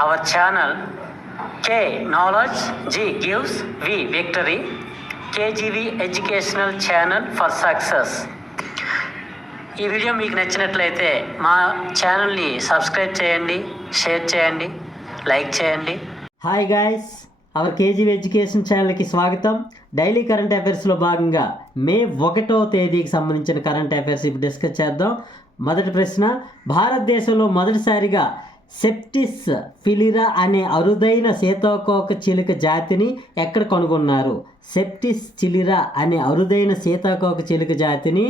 our channel K Knowledge G gives V Victory, KGV Educational Channel for Success. ఈ video మీకు నచ్చినట్లయితే మా ఛానల్ని సబ్స్క్రైబ్ చేయండి, షేర్ చేయండి, లైక్ చేయండి. Hi guys, hour KGV education ఛానల్కి స్వాగతం. డైలీ కరెంట్ అఫైర్స్లో భాగంగా మే 1వ తేదీకి సంబంధించిన కరెంట్ అఫైర్స్ ఇప్పుడు డిస్కస్ చేద్దాం. మొదటి ప్రశ్న, భారతదేశంలో మొదటిసారిగా సెప్టిస్ ఫిలిరా అనే అరుదైన సీతాకోక చిలుక జాతిని ఎక్కడ కనుగొన్నారు? సెప్టిస్ చిలిరా అనే అరుదైన సీతాకోక చిలుక జాతిని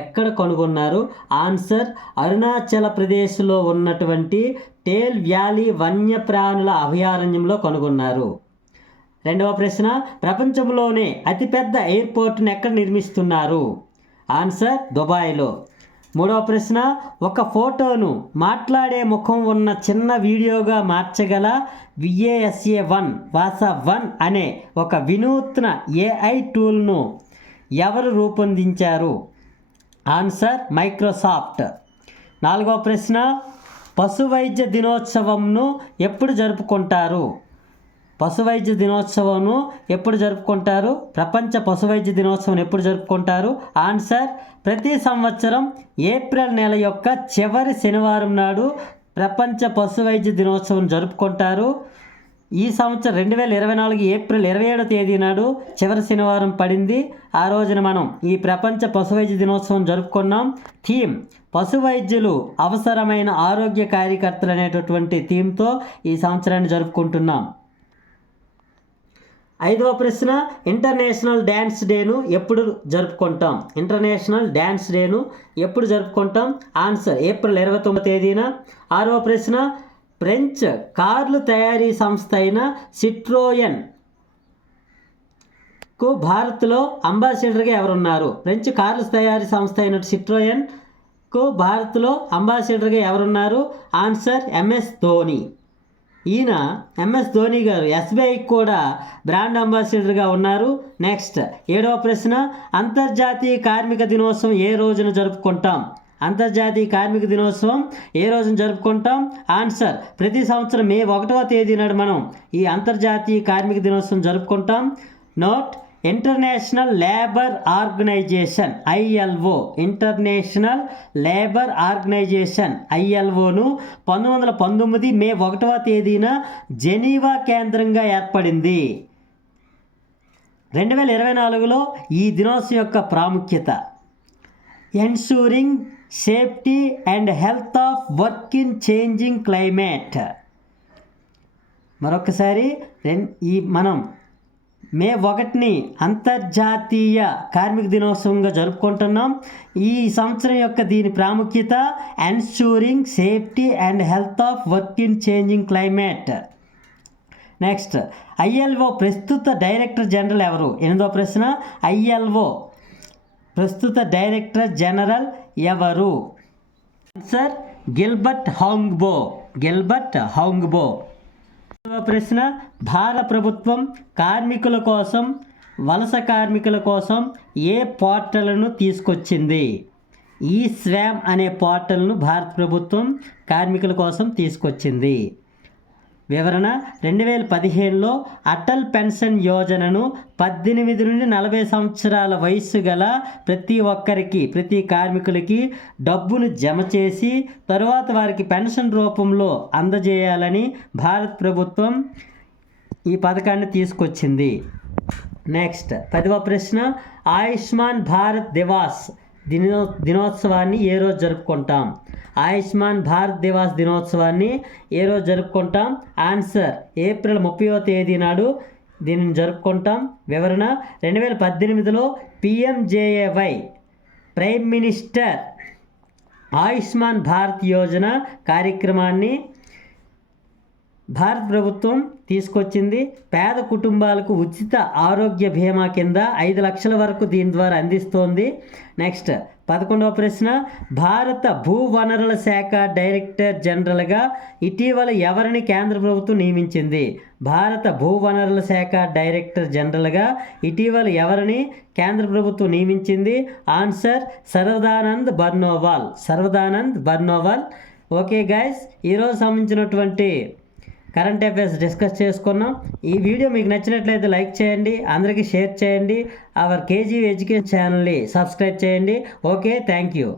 ఎక్కడ కనుగొన్నారు? ఆన్సర్, అరుణాచల్ ప్రదేశ్లో ఉన్నటువంటి టేల్ వ్యాలీ వన్యప్రాణుల అభయారణ్యంలో కనుగొన్నారు. రెండవ ప్రశ్న, ప్రపంచంలోనే అతిపెద్ద ఎయిర్పోర్ట్ను ఎక్కడ నిర్మిస్తున్నారు? ఆన్సర్, దుబాయ్లో. మూడవ ప్రశ్న, ఒక ఫోటోను మాట్లాడే ముఖం ఉన్న చిన్న వీడియోగా మార్చగల VASA1 VASA1 అనే ఒక వినూత్న AI టూల్ను ఎవరు రూపొందించారు? Answer, Microsoft. నాలుగవ ప్రశ్న, పశువైద్య దినోత్సవంను ఎప్పుడు జరుపుకుంటారు? పశువైద్య దినోత్సవం ఎప్పుడు జరుపుకుంటారు? ప్రపంచ పశువైద్య దినోత్సవం ఎప్పుడు జరుపుకుంటారు? ఆన్సర్, ప్రతి సంవత్సరం ఏప్రిల్ నెల యొక్క చివరి శనివారం నాడు ప్రపంచ పశువైద్య దినోత్సవం జరుపుకుంటారు. ఈ సంవత్సరం 2024 ఏప్రిల్ 27వ తేదీ నాడు చివరి శనివారం పడింది. ఆ రోజున మనం ఈ ప్రపంచ పశువైద్య దినోత్సవం జరుపుకున్నాం. థీమ్, పశువైద్యులు అవసరమైన ఆరోగ్య కార్యకర్తలు అనేటటువంటి థీమ్తో ఈ సంవత్సరాన్ని జరుపుకుంటున్నాం. ఐదవ ప్రశ్న, ఇంటర్నేషనల్ డ్యాన్స్ డేను ఎప్పుడు జరుపుకుంటాం? ఇంటర్నేషనల్ డ్యాన్స్ డేను ఎప్పుడు జరుపుకుంటాం? ఆన్సర్, ఏప్రిల్ 29వ తేదీన. ఆరవ ప్రశ్న, ఫ్రెంచ్ కార్లు తయారీ సంస్థ అయిన సిట్రోయన్కు భారత్లో అంబాసిడర్గా ఎవరున్నారు? ఫ్రెంచ్ కార్లు తయారీ సంస్థ అయిన సిట్రోయన్కు భారత్లో అంబాసిడర్గా ఎవరున్నారు? Answer, MS Dhoni. ఈయన MS ధోని గారు SBIకి కూడా బ్రాండ్ అంబాసిడర్గా ఉన్నారు. నెక్స్ట్, ఏడవ ప్రశ్న, అంతర్జాతీయ కార్మిక దినోత్సవం ఏ రోజున జరుపుకుంటాం? అంతర్జాతీయ కార్మిక దినోత్సవం ఏ రోజున జరుపుకుంటాం? ఆన్సర్, ప్రతి సంవత్సరం మే 1వ తేదీ నాడు మనం ఈ అంతర్జాతీయ కార్మిక దినోత్సవం జరుపుకుంటాం. Note, international labour organisation ILO, international labour organisation ILOను 1919 మే 1వ తేదీన జెనీవా కేంద్రంగా ఏర్పడింది. 2024లో ఈ దినోత్సవం యొక్క ప్రాముఖ్యత, ensuring safety and health of work in changing climate. మరొకసారి మనం మే 1ని అంతర్జాతీయ కార్మిక దినోత్సవంగా జరుపుకుంటున్నాం. ఈ సంవత్సరం యొక్క దీని ప్రాముఖ్యత, ensuring safety and health of work in changing climate. Next, ILO ప్రస్తుత డైరెక్టర్ జనరల్ ఎవరు? 8వ ప్రశ్న, ILO ప్రస్తుత డైరెక్టర్ జనరల్ ఎవరు? Answer, Gilbert Houngbo. Gilbert Houngbo. ప్రశ్న, భారత ప్రభుత్వం కార్మికుల కోసం, వలస కార్మికుల కోసం ఏ పోర్టల్ను తీసుకొచ్చింది? eSwam అనే పోర్టల్ను భారత ప్రభుత్వం కార్మికుల కోసం తీసుకొచ్చింది. వివరణ, 2015లో అటల్ పెన్షన్ యోజనను 18 నుండి 40 సంవత్సరాల వయస్సు గల ప్రతి ఒక్కరికి, ప్రతి కార్మికులకి డబ్బును జమ చేసి తరువాత వారికి పెన్షన్ రూపంలో అందజేయాలని భారత ప్రభుత్వం ఈ పథకాన్ని తీసుకొచ్చింది. నెక్స్ట్, 10వ ప్రశ్న, ఆయుష్మాన్ భారత్ దినోత్సవాన్ని ఏ రోజు జరుపుకుంటాం? ఆయుష్మాన్ భారత్ దినోత్సవాన్ని ఏ రోజు జరుపుకుంటాం? ఆన్సర్, ఏప్రిల్ 30వ తేదీ నాడు దీనిని జరుపుకుంటాం. వివరణ, 2018లో PMJAY prime minister Ayushman Bharat Yojana కార్యక్రమాన్ని భారత ప్రభుత్వం తీసుకొచ్చింది. పేద కుటుంబాలకు ఉచిత ఆరోగ్య బీమా కింద 5 లక్షల వరకు దీని ద్వారా అందిస్తోంది. నెక్స్ట్, 11వ ప్రశ్న, భారత భూ వనరుల శాఖ డైరెక్టర్ జనరల్గా ఇటీవల ఎవరిని కేంద్ర ప్రభుత్వం నియమించింది? భారత భూ వనరుల శాఖ డైరెక్టర్ జనరల్గా ఇటీవల ఎవరిని కేంద్ర ప్రభుత్వం నియమించింది? ఆన్సర్, సర్వదానంద్ బర్నోవాల్. సర్వదానంద్ బర్నోవాల్. ఓకే గైస్, ఈరోజు సంబంధించినటువంటి కరెంట్ అఫైర్స్ డిస్కస్ చేసుకున్నాం. ఈ వీడియో మీకు నచ్చినట్లయితే లైక్ చేయండి, అందరికీ షేర్ చేయండి. అవర్ కేజీవి ఎడ్యుకేషన్ ఛానల్ని సబ్స్క్రైబ్ చేయండి. Okay, thank you.